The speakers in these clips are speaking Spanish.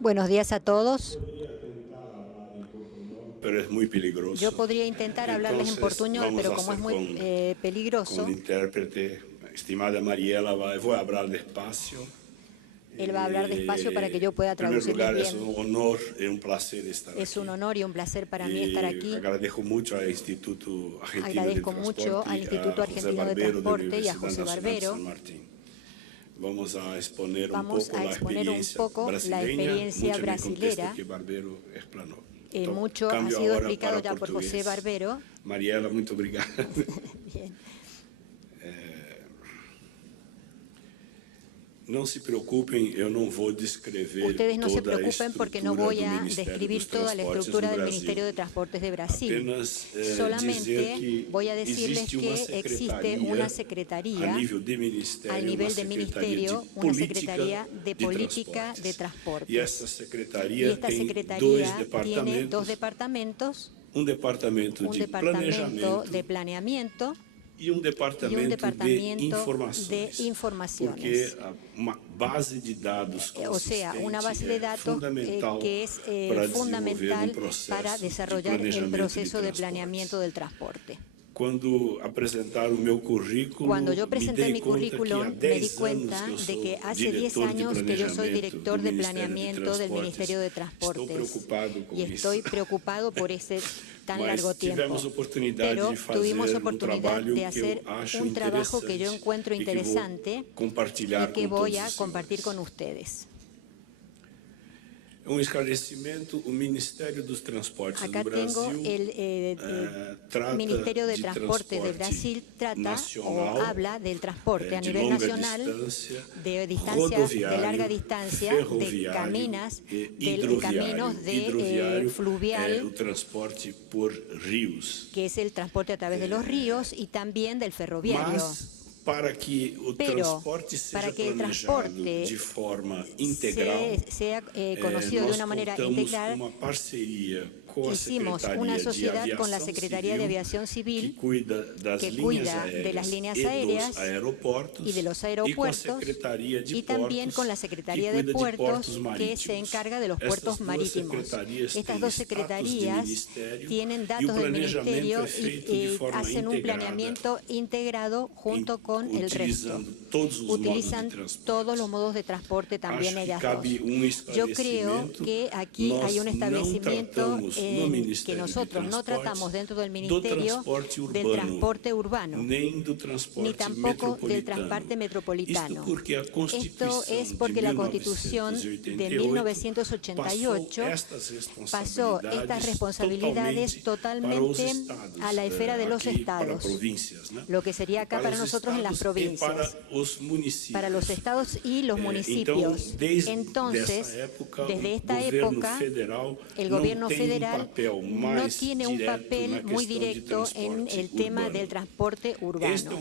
Buenos días a todos. Pero es muy peligroso. Yo podría intentar hablarles en portuñol, pero como es muy con peligroso, el intérprete, estimada Mariela, voy a hablar despacio. él va a hablar despacio para que yo pueda En primer traducirles lugar, es bien. un honor y un placer estar aquí. Es un honor y un placer para mí estar aquí. Agradezco mucho al Instituto Argentino de Agradezco mucho al Instituto Argentino de Transporte y a José Barbero. Vamos a exponer Vamos a exponer un poco la experiencia brasilera. Que Barbero explanó. Mucho ha sido explicado ya por José Barbero. Mariela, muito obrigado. Bien. No se preocupen, yo no voy a descrever. Ustedes no se preocupen porque no voy a describir toda la estructura del Ministerio de Transportes de Brasil. Solamente voy a decirles que existe una secretaría al nivel de ministerio, una secretaría de política de transportes. Y esta secretaría tiene dos departamentos, un departamento de planeamiento y un departamento de informaciones. Porque una base de datos o sea, una base de datos que es fundamental para desarrollar el proceso de planeamiento del transporte. Cuando yo presenté mi currículum, me di cuenta de que hace 10 años que yo soy director de planeamiento del Ministerio de Transportes y estoy preocupado por ese tan largo tiempo. Pero tuvimos oportunidad de hacer un trabajo que yo encuentro interesante y que voy a compartir con ustedes. Un esclarecimiento, el Ministerio de Transportes Acá do Brasil tengo el Ministerio de Transporte de Brasil trata o habla del transporte a nivel nacional, de distancias de larga distancia, de caminos de fluvial, el transporte por ríos, que es el transporte a través de los ríos y también del ferroviario. Para que el transporte de forma integral, sea conocido de una manera integral, hicimos una sociedad con la Secretaría de Aviación Civil que cuida de las líneas aéreas y de los aeropuertos y también con la Secretaría de Puertos que se encarga de los puertos marítimos. Estas dos secretarías tienen datos del Ministerio y hacen un planeamiento integrado junto con el resto. Utilizan todos los modos de transporte también ellas dos. Yo creo que aquí hay un establecimiento que nosotros no tratamos dentro del Ministerio del transporte urbano, ni tampoco del transporte metropolitano. Esto es porque la Constitución de 1988 pasó estas responsabilidades totalmente a la esfera de los estados, lo que sería acá para nosotros en las provincias, para los estados y los municipios. Entonces, desde esta época, el gobierno federal no tiene un papel muy directo en el tema del transporte urbano.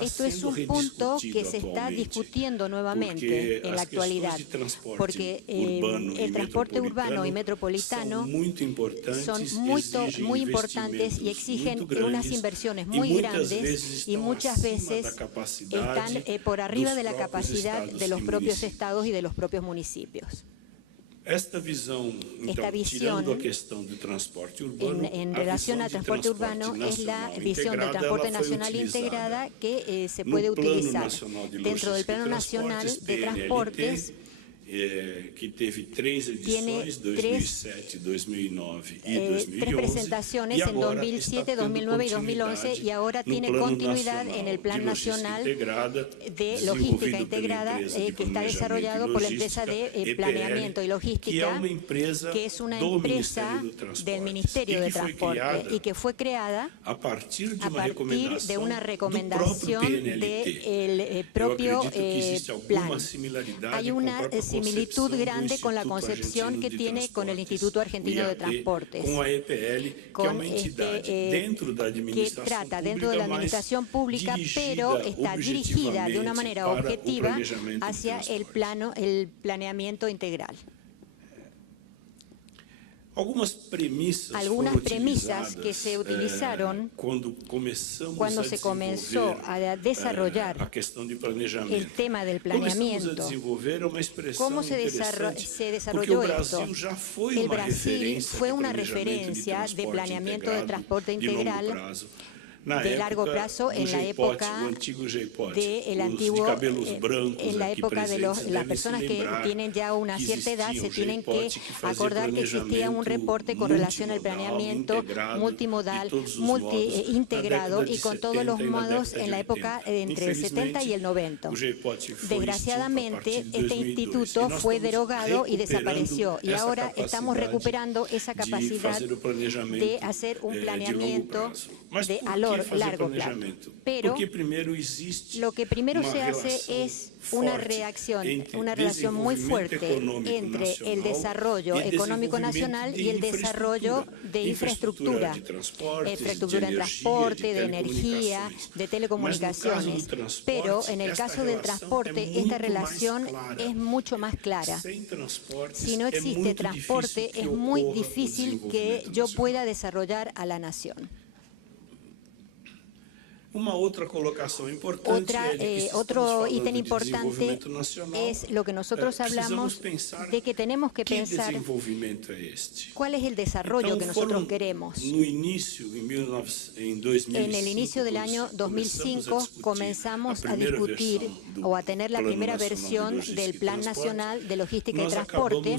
Esto es un punto que se está discutiendo nuevamente en la actualidad, porque el transporte urbano y metropolitano son muy importantes y exigen unas inversiones muy grandes y muchas veces están por arriba de la capacidad de los propios estados y de los propios municipios. Esta visión en relación al transporte urbano es la visión del transporte nacional integrada que se puede utilizar dentro del Plano Nacional de Transportes. Que teve tres edições, 2007, 2009 y 2011. Tres presentaciones en 2007, 2009 y 2011 y ahora tiene continuidad en el Plan Nacional de Logística Integrada que está desarrollado por la empresa de Planeamiento y Logística, que es una empresa del Ministerio de Transporte y que fue creada a partir de una recomendación del propio plan. Hay una similitud grande con la concepción que tiene con el Instituto Argentino de Transportes, que trata dentro de la administración pública, pero está dirigida de una manera objetiva hacia el planeamiento integral. algunas premisas que se utilizaron cuando se comenzó a desarrollar el tema del planeamiento. ¿Cómo se desarrolló esto? El Brasil fue una referencia de planeamiento de transporte integral de largo plazo en la época del antiguo, en la época de las personas que tienen ya una cierta edad, se tienen que acordar que existía un reporte con relación al planeamiento multimodal, integrado y con todos los modos en la época entre el 70 y el 90. Desgraciadamente, este instituto fue derogado y desapareció, y ahora estamos recuperando esa capacidad de hacer un planeamiento a largo plazo. Pero lo que primero se hace es una relación muy fuerte entre el desarrollo económico nacional y el desarrollo de infraestructura en transporte, de energía, de telecomunicaciones. Pero en el caso del transporte, esta relación es mucho más clara. Si no existe transporte, es muy difícil que yo pueda desarrollar a la nación. Otro ítem importante es lo que nosotros hablamos de que tenemos que pensar cuál es el desarrollo que nosotros queremos. En el inicio del año 2005 comenzamos a discutir o a tener la primera versión del Plan Nacional de Logística y Transporte.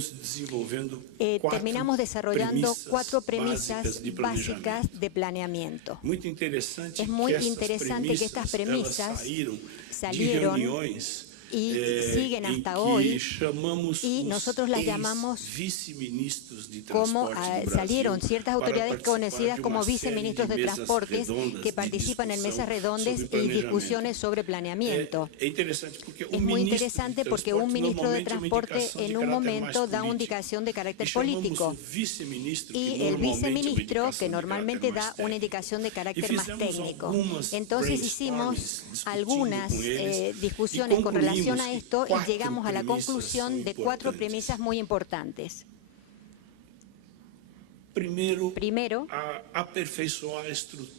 Terminamos desarrollando 4 premisas básicas de planeamiento. Es muy interesante que estas premisas salieron y siguen hasta hoy, y nosotros las llamamos como salieron ciertas autoridades conocidas como viceministros de transportes que participan en mesas redondas y discusiones sobre planeamiento. Es muy interesante porque un ministro de transporte en un momento da una indicación de carácter político y el viceministro que normalmente da una indicación de carácter más técnico. Entonces hicimos algunas discusiones con relación a esto y llegamos a la conclusión de 4 premisas muy importantes. Primero,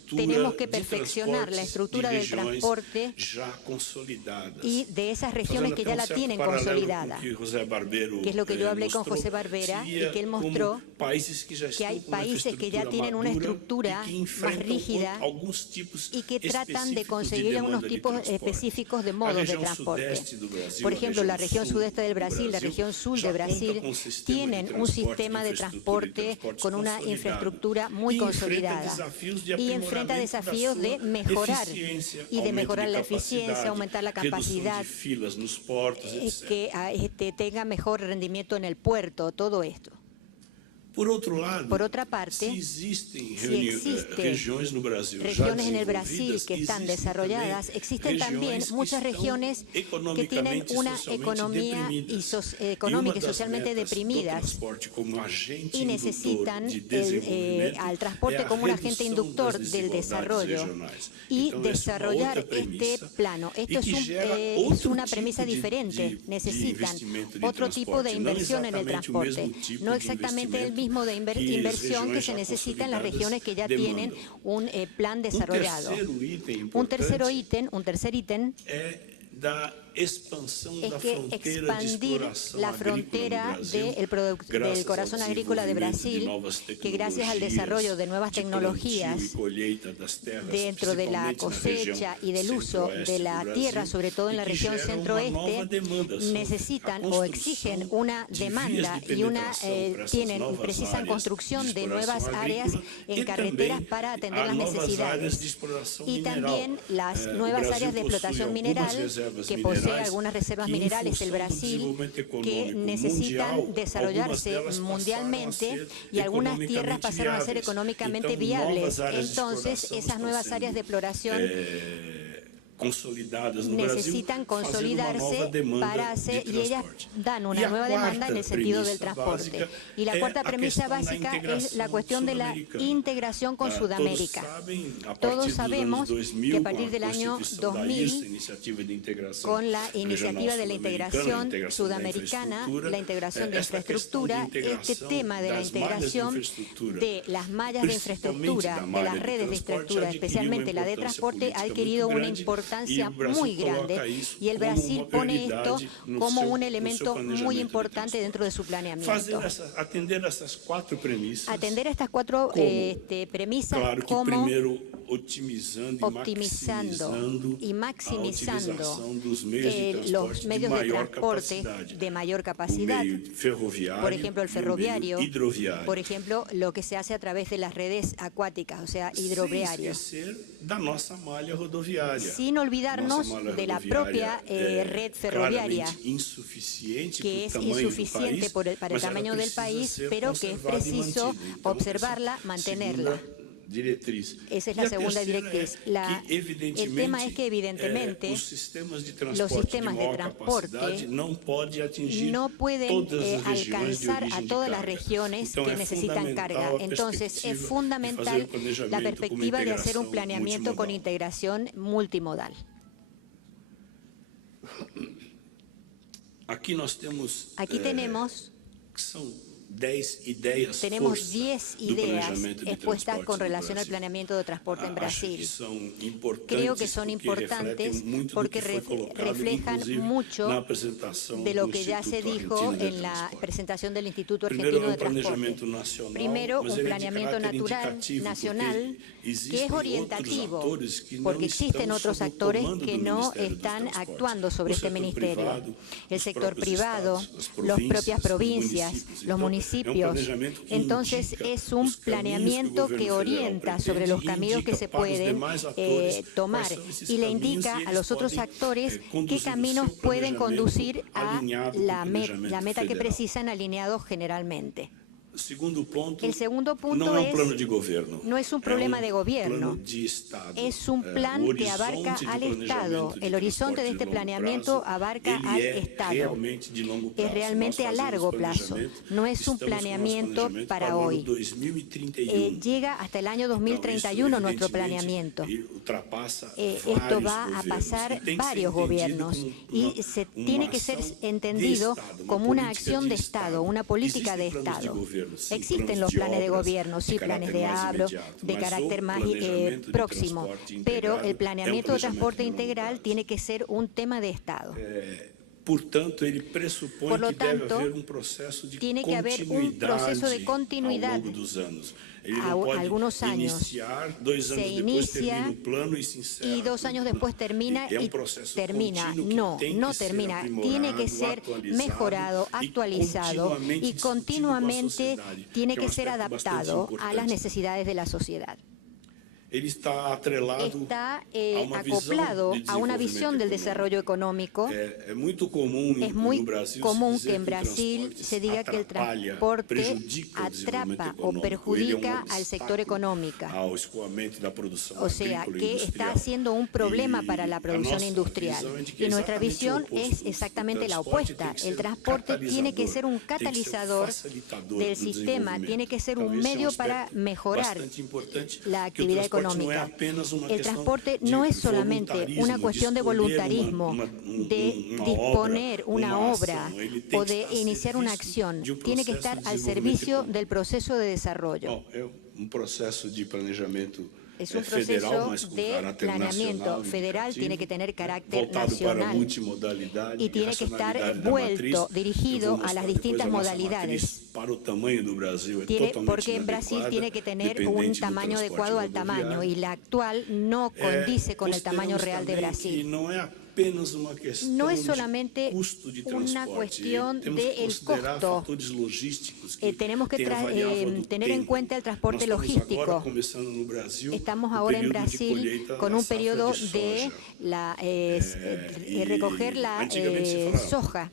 tenemos que perfeccionar la estructura del transporte y de esas regiones que ya la tienen consolidada, que es lo que yo hablé con José Barbera y que él mostró que hay países que ya tienen una estructura más rígida y que tratan de conseguir unos tipos específicos de modos de transporte. Por ejemplo, la región sudeste del Brasil, la región sur de Brasil, tienen un sistema de transporte con una infraestructura muy consolidada y enfrenta desafíos de mejorar la eficiencia, aumentar la capacidad, que tenga mejor rendimiento en el puerto, todo esto. Por otra parte, si existen regiones en el Brasil que están desarrolladas, existen también muchas regiones que tienen una economía económica y socialmente deprimidas y necesitan al transporte como un agente inductor del desarrollo y desarrollar este plano. Esto es una premisa diferente. Necesitan otro tipo de inversión en el transporte, no exactamente el mismo de inversión que se necesita en las regiones que ya tienen un plan desarrollado. Un tercer ítem es que expandir la frontera del corazón agrícola de Brasil, que gracias al desarrollo de nuevas tecnologías dentro de la cosecha y del uso de la tierra, sobre todo en la región centro-oeste, necesitan o exigen una demanda y precisan construcción de nuevas áreas en carreteras para atender las necesidades. Y también las nuevas áreas de explotación mineral que posee algunas reservas minerales del Brasil que necesitan desarrollarse mundialmente y algunas tierras pasaron a ser económicamente viables. Entonces, esas nuevas áreas de exploración necesitan consolidarse para hacer, y ellas dan una nueva demanda en el sentido del transporte. Y la cuarta premisa básica es la cuestión de la integración con Sudamérica. Todos sabemos que a partir del año 2000, con la iniciativa de la integración sudamericana, la integración de infraestructura, este tema de la integración de las mallas de infraestructura, de las redes de infraestructura, especialmente la de transporte, ha adquirido una importancia muy grande, y el Brasil pone esto como un elemento muy importante dentro de su planeamiento. Atender a estas cuatro premisas como optimizando y maximizando los medios de transporte de mayor capacidad, por ejemplo el ferroviario, por ejemplo lo que se hace a través de las redes acuáticas, o sea, hidroviarios, sin olvidarnos de la propia red ferroviaria, que es insuficiente para el tamaño del país, pero que es preciso observarla, mantenerla. Esa es la segunda directriz. El tema es que evidentemente los sistemas de transporte no pueden alcanzar a todas las regiones que necesitan carga. Entonces es fundamental la perspectiva de hacer un planeamiento con integración multimodal. Aquí tenemos 10 ideas expuestas con relación al planeamiento de transporte en Brasil. Creo que son importantes porque reflejan mucho de lo que ya se dijo en la presentación del Instituto Argentino de Transporte. Primero, un planeamiento nacional que es orientativo, porque existen otros actores que no están actuando sobre este ministerio. El sector privado, las propias provincias, los municipios. Entonces es un planeamiento que orienta sobre los caminos que se pueden tomar y le indica a los otros actores qué caminos pueden conducir a la meta que precisan, alineados generalmente. El segundo punto no es un problema de gobierno, es un plan que abarca al Estado. El horizonte de este planeamiento abarca al Estado. Es realmente a largo plazo, no es un planeamiento para hoy. Llega hasta el año 2031 nuestro planeamiento. Esto va a pasar varios gobiernos y se tiene que ser entendido como una acción de Estado, una política de Estado. Existen los planes de gobierno, sí, planes de carácter más próximo, pero el planeamiento de transporte integral tiene que ser un tema de Estado. Por lo tanto, tiene que haber un proceso de continuidad. Algunos años se inicia y 2 años después termina y termina. No termina. Tiene que ser mejorado, actualizado y continuamente tiene que ser adaptado a las necesidades de la sociedad. Está acoplado a una visión del desarrollo económico. Es muy común que en Brasil se diga que el transporte atrapa o perjudica al sector económico, o sea, que está siendo un problema para la producción industrial. Y nuestra visión es exactamente la opuesta. El transporte tiene que ser un catalizador del sistema, tiene que ser un medio para mejorar la actividad económica. El transporte no es solamente una cuestión de voluntarismo, de disponer una obra o de iniciar una acción. Tiene que estar al servicio del proceso de desarrollo. Es un proceso de planeamiento federal, tiene que tener carácter nacional y tiene que estar dirigido a las distintas modalidades. Porque en Brasil tiene que tener un tamaño adecuado al tamaño y la actual no condice con el tamaño real de Brasil. no es solamente una cuestión del costo. Tenemos que tener en cuenta el transporte logístico. Estamos ahora en Brasil con un periodo de recoger la soja.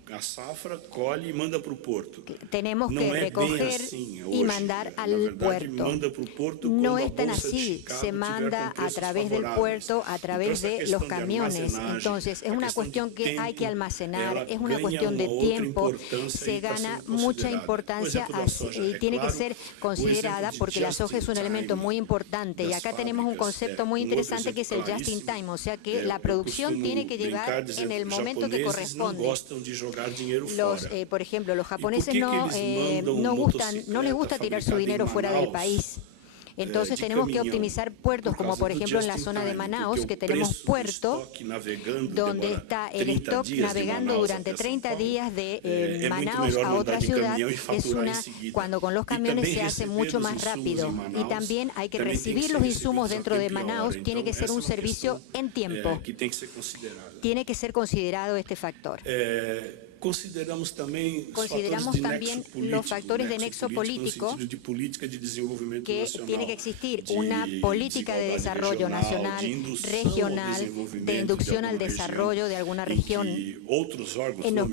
Tenemos que recoger y mandar al puerto. No es tan así, se manda a través del puerto, a través de los camiones. Entonces, es una cuestión que hay que almacenar, es una cuestión de tiempo, se gana mucha importancia y tiene que ser considerada porque la soja es un elemento muy importante. Y acá tenemos un concepto muy interesante que es el just in time, o sea que la producción tiene que llegar en el momento que corresponde. Por ejemplo, los japoneses no les gusta tirar su dinero fuera del país. Entonces tenemos que optimizar puertos, como por ejemplo en la zona de Manaus, que tenemos puerto donde está el stock navegando durante 30 días de Manaus a otra ciudad. Cuando con los camiones se hace mucho más rápido. Y también hay que recibir los insumos dentro de Manaus, tiene que ser un servicio en tiempo. Tiene que ser considerado este factor. Consideramos también los factores de nexo político, que tiene que existir una política de desarrollo nacional, regional, de inducción al desarrollo de alguna región, en los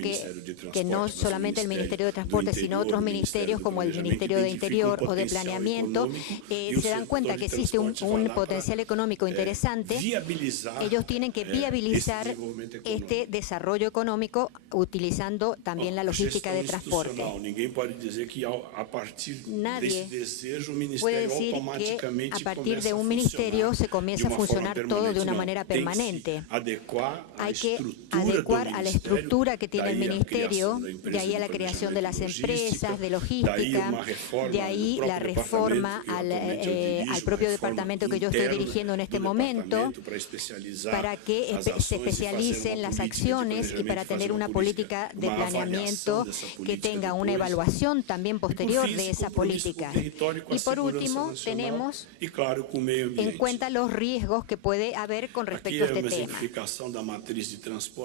que no solamente el Ministerio de Transporte, sino otros ministerios como el Ministerio de Interior o de Planeamiento, se dan cuenta que existe un potencial económico interesante. Ellos tienen que viabilizar este desarrollo económico utilizando también la logística de transporte. Nadie puede decir que a partir de un ministerio se comienza a funcionar todo de una manera permanente. Hay que adecuar a la estructura que tiene el ministerio, de ahí a la creación de las empresas, de logística, de ahí la reforma al propio departamento que yo estoy dirigiendo en este momento, para que se especialicen las acciones y para tener una política de planeamiento que tenga una evaluación también posterior de esa política. Y por último, tenemos en cuenta los riesgos que puede haber con respecto a este tema.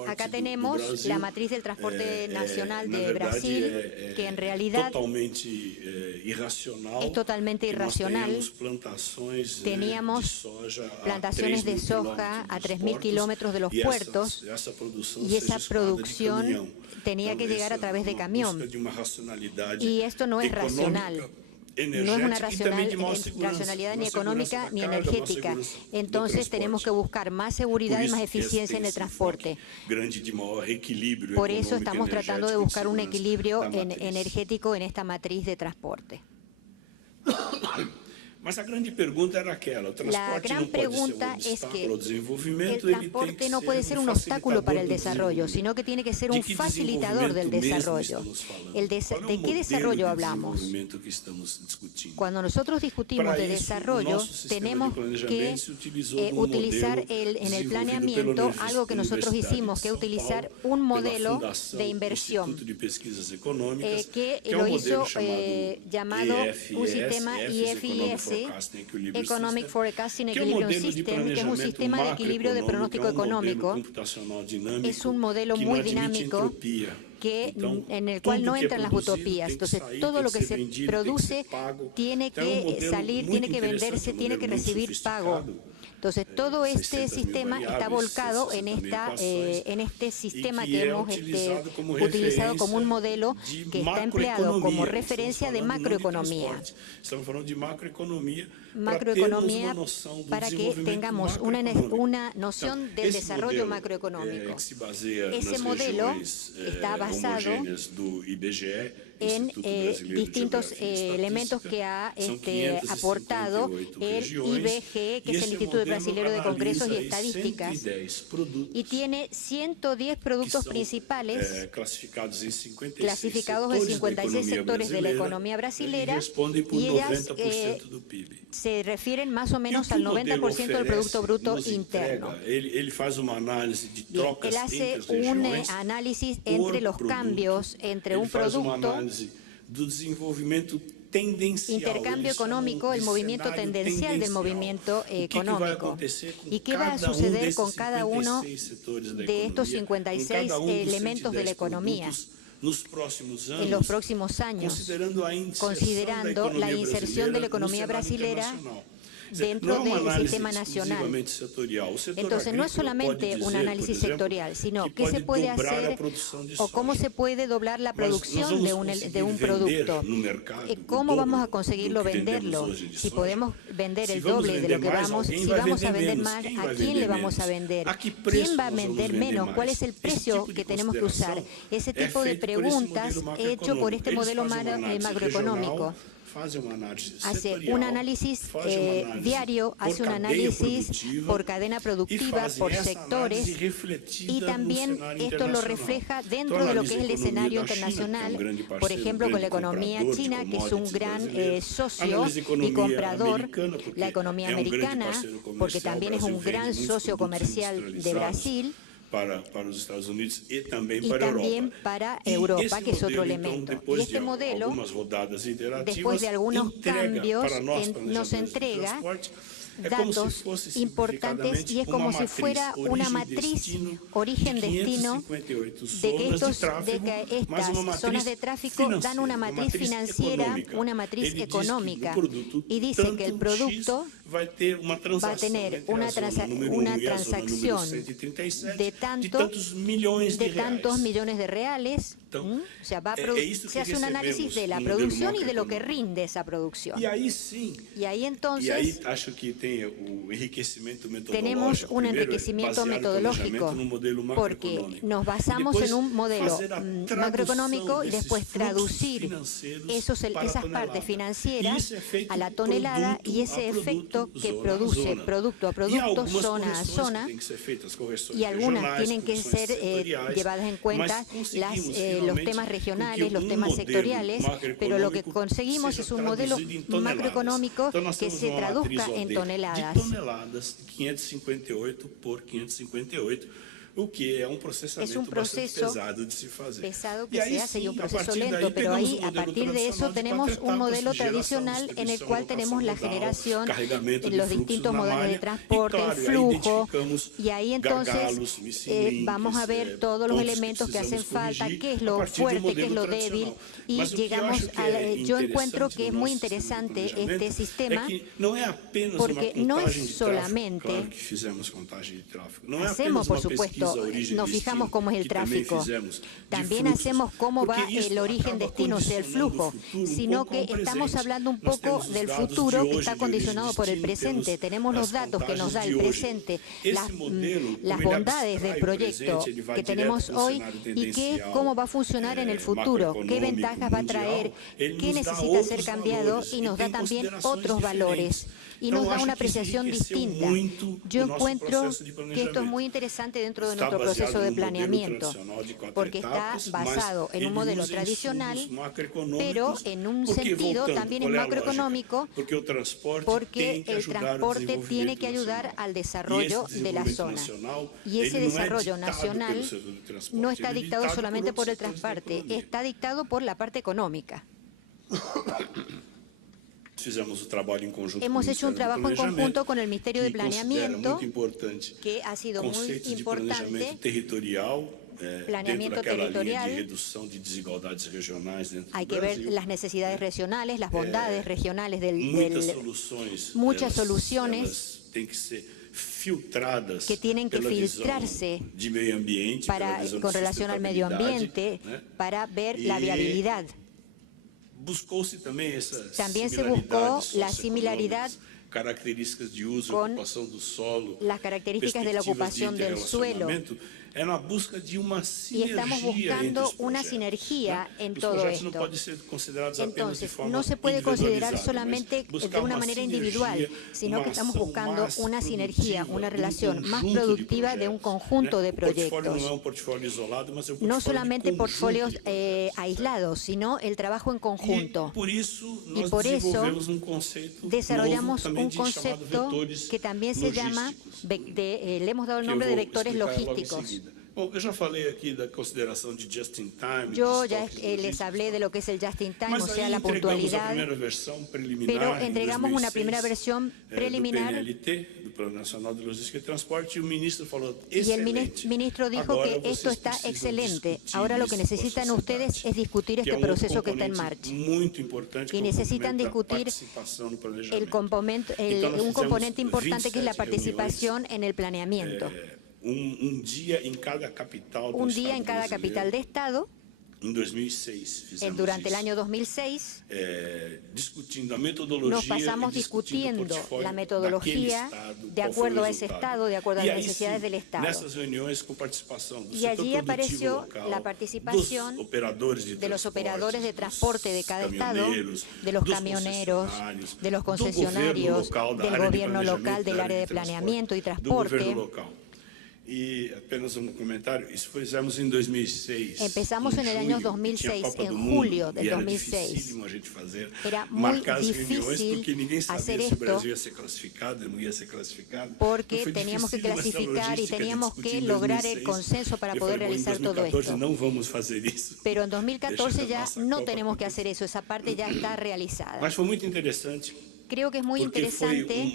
Acá tenemos la matriz del transporte nacional de Brasil, que en realidad es totalmente irracional. Teníamos plantaciones de soja a 3.000 kilómetros de los puertos y esa producción tenía que llegar a través de camión. Y esto no es racional. No es una racionalidad ni económica ni energética. Entonces tenemos que buscar más seguridad y más eficiencia en el transporte. Por eso estamos tratando de buscar un equilibrio energético en esta matriz de transporte. Mas a grande pergunta era aquela, o transporte não pode ser um obstáculo ao desenvolvimento, el transporte no puede ser un obstáculo para el desarrollo, sino que tiene que ser un facilitador del desarrollo. ¿De qué desarrollo hablamos? Cuando nosotros discutimos de desarrollo, tenemos que utilizar en el planeamiento algo que nosotros hicimos, que es utilizar un modelo de inversión, que lo hizo llamado un sistema IFIS, Economic Forecasting Equilibrium System, que es un sistema de equilibrio de pronóstico económico. Es un modelo muy dinámico en el cual no entran las utopías. Entonces, todo lo que se produce tiene que salir, tiene que venderse, tiene que recibir pago. Entonces, todo este sistema está volcado en este sistema que hemos utilizado como un modelo que está empleado como referencia de macroeconomía. Macroeconomía para que tengamos una noción del desarrollo macroeconómico. Ese modelo está basado en distintos elementos que ha aportado el IBGE, que es el Instituto Brasileño de Congresos y Estadísticas, y tiene 110 productos principales clasificados en 56 sectores de la economía brasilera, y ellas se refieren más o menos al 90% del Producto Bruto Interno. Él hace un análisis entre los cambios entre un producto intercambio económico, el movimiento tendencial del movimiento económico. ¿Y qué va a suceder con cada uno de estos 56 elementos de la economía en los próximos años, considerando la inserción de la economía brasilera dentro del sistema nacional? Entonces, no es solamente un análisis sectorial, sino qué se puede hacer o cómo se puede doblar la producción de un producto. ¿Cómo vamos a conseguirlo venderlo? Si podemos vender el doble de lo que vamos, si vamos a vender más, ¿a quién le vamos a vender? ¿Quién va a vender menos? ¿Cuál es el precio que tenemos que usar? Ese tipo de preguntas hecho por este modelo macroeconómico. Hace un análisis diario, hace un análisis por cadena productiva, por sectores, y también esto lo refleja dentro de lo que es el escenario internacional, por ejemplo, con la economía china, que es un gran socio y comprador, la economía americana, porque también es un gran socio comercial de Brasil, para los Estados Unidos y también para Europa, que es otro elemento. Y este modelo, después de algunos cambios, nos entrega datos importantes y es como si fuera una matriz origen-destino de que estas zonas de tráfico dan una matriz financiera, una matriz económica, y dice que el producto va a tener una transacción de tantos millones de reales. O sea, se hace un análisis de la producción y de lo que rinde esa producción. Y ahí entonces tenemos un enriquecimiento metodológico, porque nos basamos en un modelo macroeconómico y después traducir esas partes financieras a la tonelada, y ese efecto que produce producto a producto, zona a zona, y algunas tienen que ser llevadas en cuenta los temas regionales, los temas sectoriales, pero lo que conseguimos es un modelo macroeconómico que se traduzca en toneladas. 558 por 558, o que é processamento pesado de se fazer. Pesado que se hace y un proceso lento, pero ahí a partir de eso tenemos un modelo tradicional en el cual tenemos la generación en los distintos modales de transporte, el flujo, y ahí entonces vamos a ver todos los elementos que hacen falta, qué es lo fuerte, qué es lo débil, y llegamos yo encuentro que es muy interesante este sistema, porque no es solamente, hacemos por supuesto, nos fijamos cómo es el tráfico, también hacemos cómo va el origen-destino, o sea, el flujo, sino que estamos hablando un poco del futuro que está condicionado por el presente. Tenemos los datos que nos da el presente, las bondades del proyecto que tenemos hoy y cómo va a funcionar en el futuro, qué ventajas va a traer, qué necesita ser cambiado, y nos da también otros valores y nos da una apreciación distinta. Yo encuentro que esto es muy interesante dentro de nuestro proceso de planeamiento, porque está basado en un modelo tradicional, pero en un sentido también es macroeconómico, porque el transporte tiene que ayudar al desarrollo de la zona. Y ese desarrollo nacional no está dictado solamente por el transporte, está dictado por la parte económica. Hemos hecho un trabajo en conjunto con el Ministerio de Planeamiento, que ha sido muy importante. Planeamiento territorial, hay que ver las necesidades regionales, las bondades regionales muchas soluciones que tienen que filtrarse con relación al medio ambiente para ver la viabilidad. También se buscó la similaridad con las características de la ocupación del suelo. Y estamos buscando una sinergia en todo esto. Entonces, no se puede considerar solamente de una manera individual, sino que estamos buscando una sinergia, una relación más productiva de un conjunto de proyectos. No solamente portfolios aislados, sino el trabajo en conjunto. Y por eso desarrollamos un concepto que también se llama, le hemos dado el nombre de vectores logísticos, Yo ya les hablé de lo que es el just in time, o sea, la puntualidad, pero entregamos una primera versión preliminar y el ministro dijo que esto está excelente. Ahora lo que necesitan ustedes es discutir este proceso que está en marcha y necesitan discutir un componente importante que es la participación en el planeamiento. Un día en cada capital de Estado. Durante el año 2006 nos pasamos discutiendo la metodología de acuerdo a ese Estado, de acuerdo a las necesidades del Estado. Y allí apareció la participación de los operadores de transporte de cada Estado, de los camioneros, de los concesionarios, del gobierno local, del área de planeamiento y transporte. Y apenas un comentario, eso fizemos en 2006. Empezamos en el año 2006, en julio del 2006. Era muy difícil hacer esto porque teníamos que clasificar y teníamos que lograr el consenso para poder realizar todo esto. Pero en 2014 ya no tenemos que hacer eso, esa parte ya está realizada. Creo que es muy interesante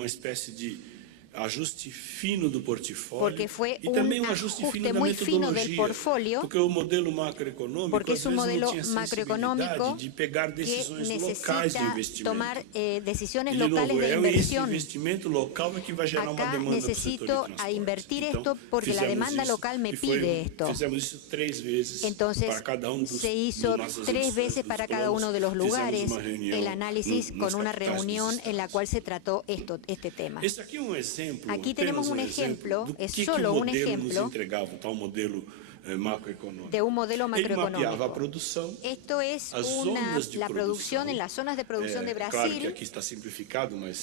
ajuste fino do portfólio porque fue un ajuste muy fino del portfolio, porque o modelo macroeconômico, porque es un modelo macroeconómico que necesita tomar decisiones locales de inversión. Acá necesito invertir esto porque la demanda local me pide esto. Entonces se hizo 3 veces para cada uno de los lugares el análisis con una reunión en la cual se trató este tema. Aquí tenemos un ejemplo, es solo un ejemplo de un modelo macroeconómico. Esto es la producción en las zonas de producción de Brasil.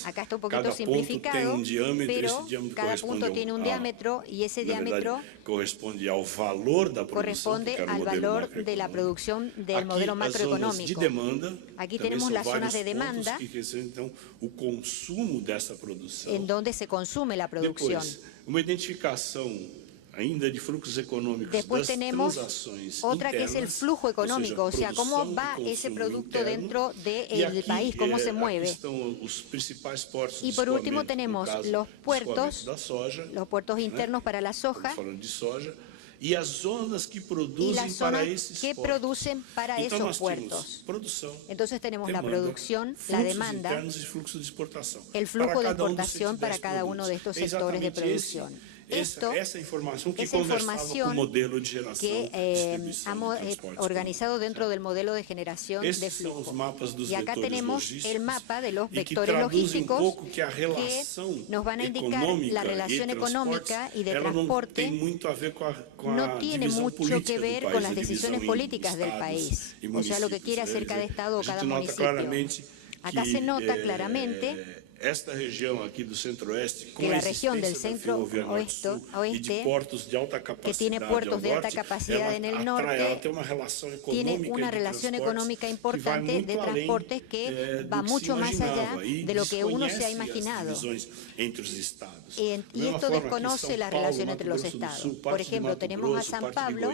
Acá está un poquito simplificado, pero cada punto tiene un diámetro y ese diámetro corresponde al valor de la producción del modelo macroeconómico. Aquí tenemos las zonas de demanda en donde se consume la producción. Después tenemos otra que es el flujo económico, o sea, cómo va ese producto dentro del país, cómo se mueve. Y por último tenemos los puertos internos para la soja y las zonas que producen para esos puertos. Entonces tenemos la producción, la demanda, el flujo de exportación para cada uno de estos sectores de producción. Esa información que hemos organizado dentro del modelo de generación de flujo. Y acá tenemos el mapa de los vectores logísticos que nos van a indicar la relación económica y de transporte. No tiene mucho que ver con las decisiones políticas del país, o sea, lo que quiere hacer cada estado o cada municipio. Acá se nota claramente esta región aquí do centro-oeste, que la región del centro-oeste, que tiene puertos de alta capacidad en el norte, tiene una relación económica importante de transportes que va mucho más allá de lo que uno se ha imaginado. Y esto desconoce la relación entre los estados. Por ejemplo, tenemos a San Pablo,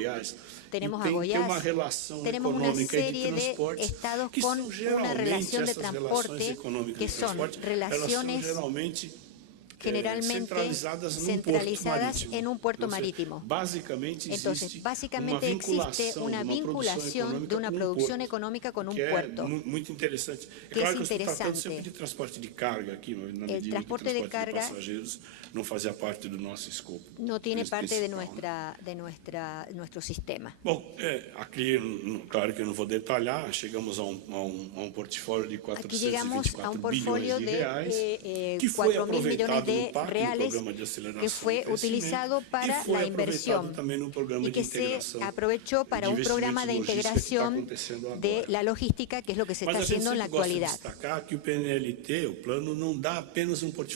tenemos a Goiás, tenemos una serie de estados con una relación de transporte que son relaciones generalmente centralizadas en un puerto marítimo. Entonces, básicamente existe una vinculación de una producción económica con un puerto, que es interesante. El transporte de carga no tiene parte de nuestro sistema. Aquí, claro que no voy a detallar, llegamos a un portfolio de 420 millones de reais, que 4.000 millones de reales que fue utilizado para la inversión y que se aprovechó para un programa de integración de la logística, que es lo que se está haciendo en la actualidad.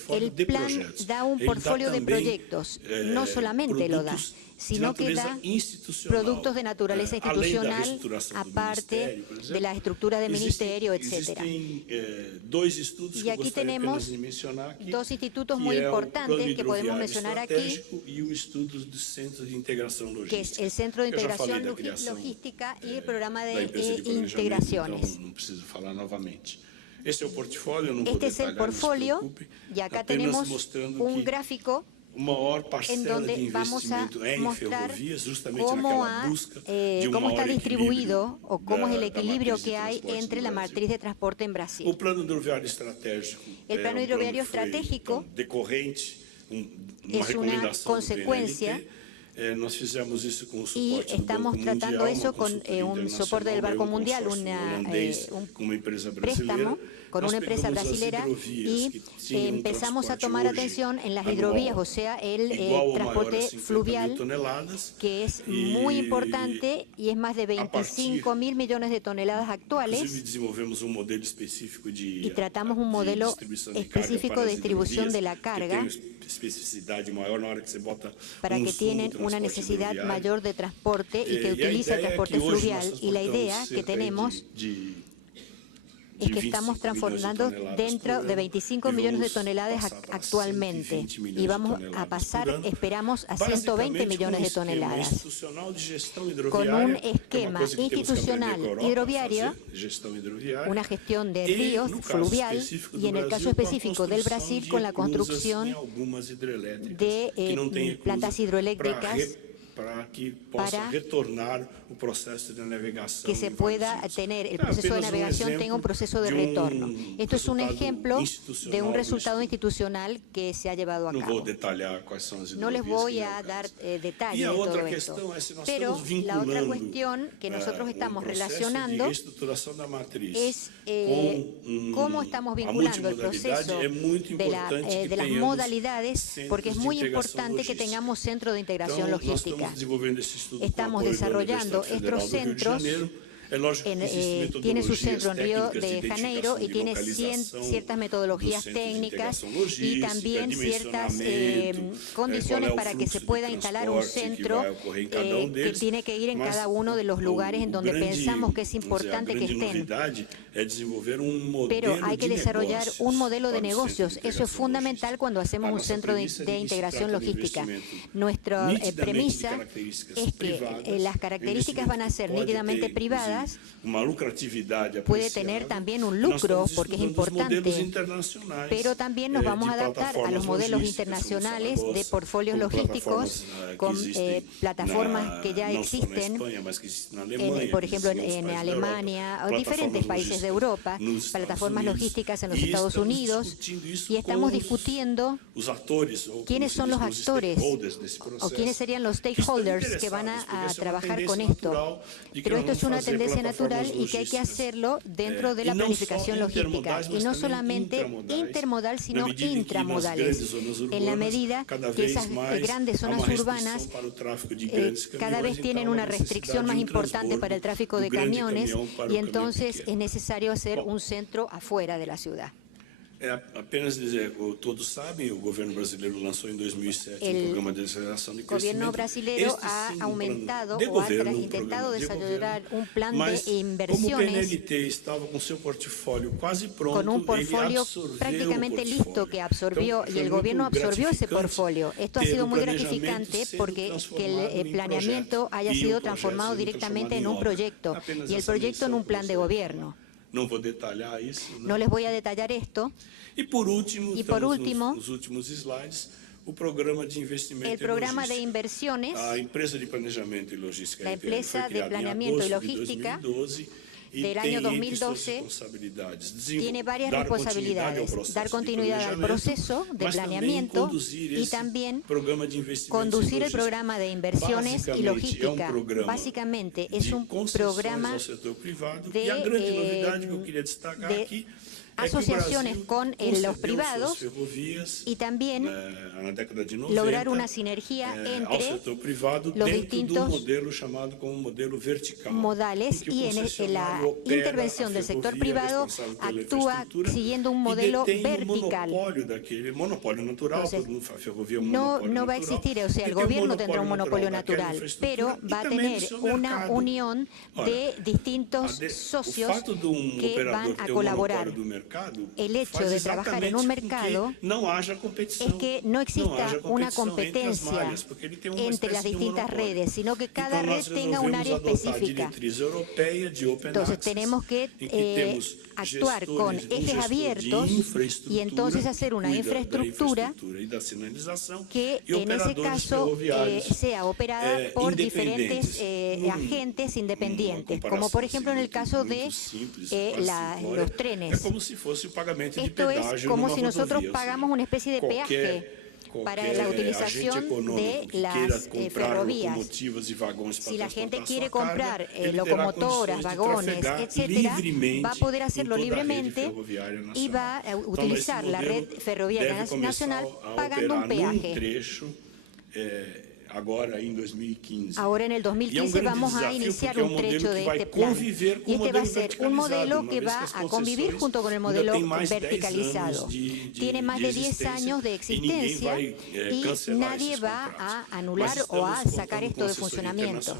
El plan da un portfolio de proyectos, no solamente lo da, sino que da productos de naturaleza institucional, aparte de la estructura de ministerio, etc. Y aquí tenemos 2 institutos muy importantes que podemos mencionar aquí, que es el Centro de Integración Logística y el Programa de Integraciones. Este es el portfolio y acá tenemos un gráfico en donde vamos a mostrar cómo está distribuido o cómo es el equilibrio que hay entre la matriz de transporte en Brasil. El plano hidroviario estratégico es una consecuencia y estamos tratando eso con un soporte del Banco Mundial, un préstamo con una empresa brasilera, y empezamos a tomar atención en las hidrovías, o sea, el transporte fluvial, que es muy importante y es más de 25.000 millones de toneladas actuales, y tratamos un modelo específico de distribución de la carga para que tienen una necesidad mayor de transporte y que utiliza el transporte fluvial. Y la idea que tenemos es que estamos transformando dentro de 25 millones de toneladas actualmente y vamos a pasar, esperamos, a 120 millones de toneladas. Con un esquema institucional hidroviario, una gestión de ríos fluvial y en el caso específico del Brasil con la construcción de plantas hidroeléctricas para que se pueda tener el proceso de navegación, tenga un proceso de retorno. Esto es un ejemplo de un resultado institucional que se ha llevado a cabo. No les voy a dar detalles de todo esto, pero la otra cuestión que nosotros estamos relacionando es cómo estamos vinculando el proceso de las modalidades, porque es muy importante que tengamos centro de integración logística. Estamos desarrollando estos centros, tiene su centro en Río de Janeiro y tiene ciertas metodologías técnicas y también ciertas condiciones para que se pueda instalar un centro que tiene que ir en cada uno de los lugares en donde pensamos que es importante que estén. Pero hay que desarrollar un modelo de negocios. Eso es fundamental cuando hacemos un centro de integración logística. Nuestra premisa es que las características van a ser nítidamente privadas. Puede tener también un lucro porque es importante, pero también nos vamos a adaptar a los modelos internacionales de portfolios logísticos con plataformas que ya existen, por ejemplo en Alemania o diferentes países de Europa, plataformas logísticas en los Estados Unidos, y estamos discutiendo quiénes son los actores o quiénes serían los stakeholders que van a trabajar con esto. Pero esto es una tendencia natural y que hay que hacerlo dentro de la planificación logística, y no solamente intermodal, sino intramodales, en la medida que esas grandes zonas urbanas cada vez tienen una restricción más importante para el tráfico de camiones, y entonces es necesario hacer un centro afuera de la ciudad. Apenas dizer, todos sabem, o governo brasileiro lançou em 2007 programa de aceleração de crescimento. El gobierno brasileño ha aumentado o ha intentado desarrollar un plan de inversiones con un portfolio prácticamente listo que absorbió, y el gobierno absorbió ese portfolio. Esto ha sido muy gratificante porque que el planeamiento haya sido transformado directamente en un proyecto y el proyecto en un plan de gobierno. No les voy a detallar esto. Y por último, los últimos slides, el programa de inversiones, la empresa de planeamiento y logística del año 2012 tiene varias responsabilidades: dar continuidad al proceso de planeamiento y también conducir el programa de inversiones y logística. Básicamente es un programa de asociaciones con los privados y también lograr una sinergia entre los distintos modales, y en la intervención del sector privado actúa siguiendo un modelo vertical. Entonces, no va a existir, o sea, el gobierno tendrá un monopolio natural, pero va a tener una unión de distintos socios que van a colaborar. el hecho de trabajar en un mercado es que no exista una competencia entre las distintas redes, sino que cada red tenga un área específica. Entonces tenemos que actuar con ejes abiertos y entonces hacer una infraestructura que en ese caso sea operada por diferentes agentes independientes, como por ejemplo en el caso de los trenes. Esto es como si nosotros pagamos una especie de peaje para la utilización de las ferrovías. Si la gente quiere comprar locomotoras, vagones, etcétera, va a poder hacerlo libremente y va a utilizar la red ferroviaria nacional pagando un peaje. Ahora en el 2015 vamos a iniciar un trecho de este plan. Y este va a ser un modelo que va a convivir junto con el modelo verticalizado. Tiene más de 10 años de existencia y nadie va a anular o a sacar esto de funcionamiento.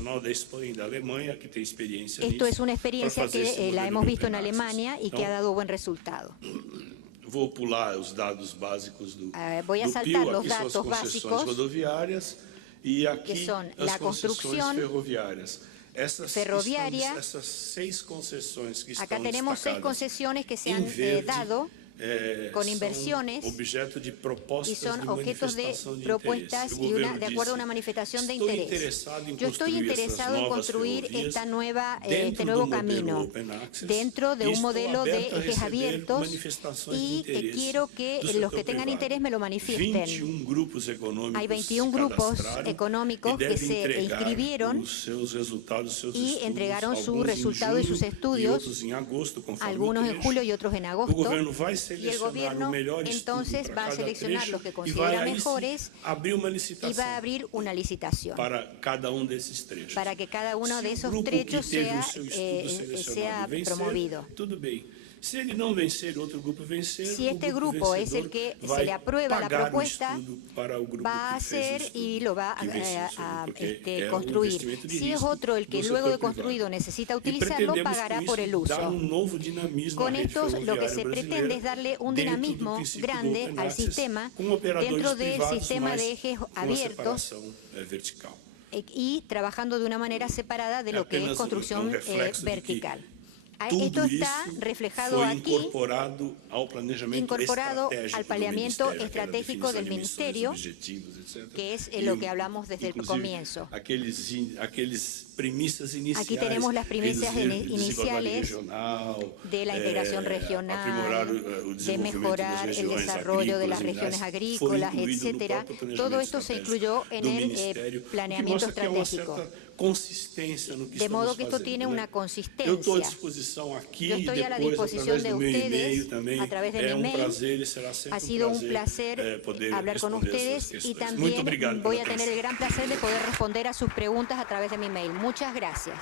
Esto es una experiencia que la hemos visto en Alemania y que ha dado buen resultado. Voy a saltar los datos básicos, que son la construcción ferroviaria. Acá tenemos 6 concesiones que se han dado con inversiones y son objetos de propuestas y de acuerdo a una manifestación de interés. Yo estoy interesado en construir este nuevo camino dentro de un modelo de ejes abiertos y quiero que los que tengan interés me lo manifiesten. Hay 21 grupos económicos que se inscribieron y entregaron sus resultados y sus estudios, algunos en julio y otros en agosto. Y el gobierno entonces va a seleccionar los que considera mejores y va a abrir una licitación para que cada uno de esos trechos sea promovido. Si este grupo es el que se le aprueba la propuesta, va a hacer y lo va a construir. Si es otro el que luego de construido necesita utilizarlo, pagará por el uso. Con esto lo que se pretende es darle un dinamismo grande al sistema dentro del sistema de ejes abiertos y trabajando de una manera separada de lo que es construcción vertical. Esto está reflejado aquí, incorporado al planeamiento estratégico del Ministerio, que es lo que hablamos desde el comienzo. Aquí tenemos las premisas iniciales de la integración regional, de mejorar el desarrollo de las regiones agrícolas, etcétera. Todo esto se incluyó en el planeamiento estratégico. De modo que esto tiene una consistencia. Yo estoy a la disposición de ustedes a través de mi mail. Ha sido un placer hablar con ustedes y también voy a tener el gran placer de poder responder a sus preguntas a través de mi mail. Muchas gracias.